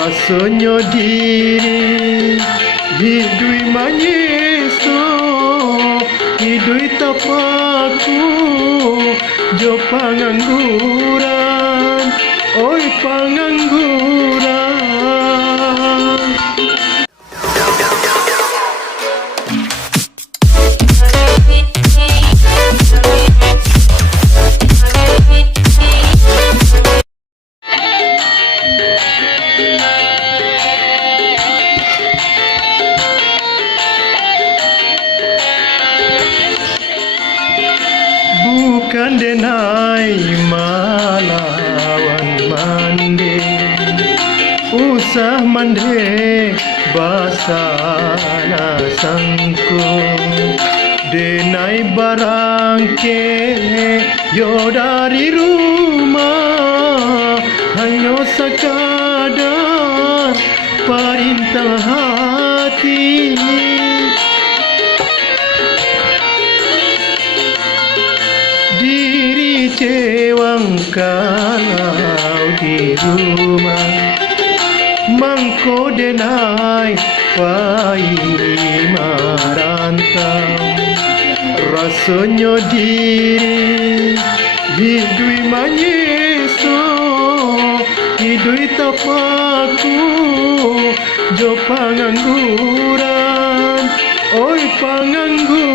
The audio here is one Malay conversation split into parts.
Rasanya diri hidui manyeso hidui tapaku jo pangangguran oi pangangguran. Bukan denai malawan mande usah mande basana sangku denai barang ke yo dari rumah hanya sekadar perintah hati. Diri cewang kalau di rumah mangko denai pai marantau. Rasanya diri hidui manyeso hidui tapaku jo pangangguran oi pangangguran.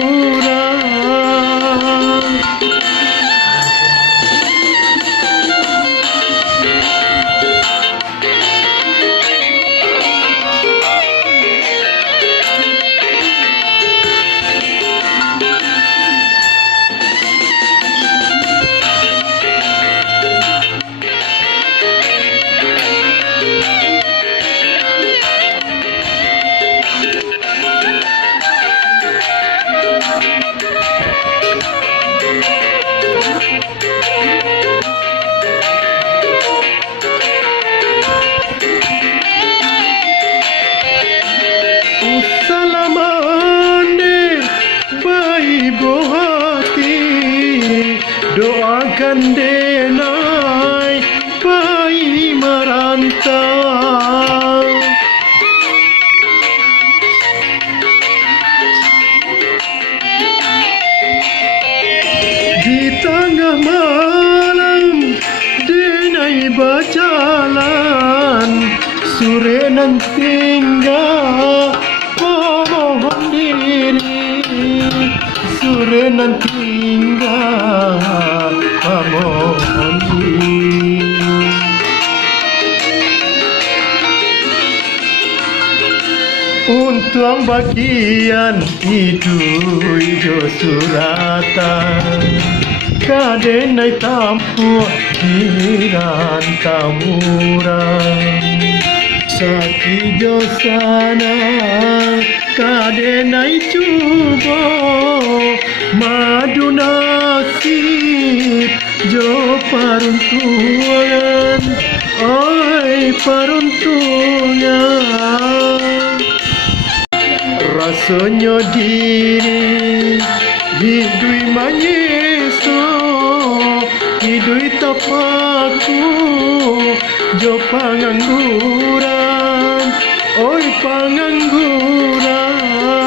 Doakan denai pai merantau. Di tengah malam denai berjalan sore nan tinggal pemohon diri sore nan tinggal pemohon diri. Untung bagian hidui jo suratan kadenai tampu kiran tamuran saki jo sana kadenai cuba madu nasib jo paruntungan oi paruntungan. Rasanya diri hidui manyeso hidui tapaku jo pangangguran oi pangangguran.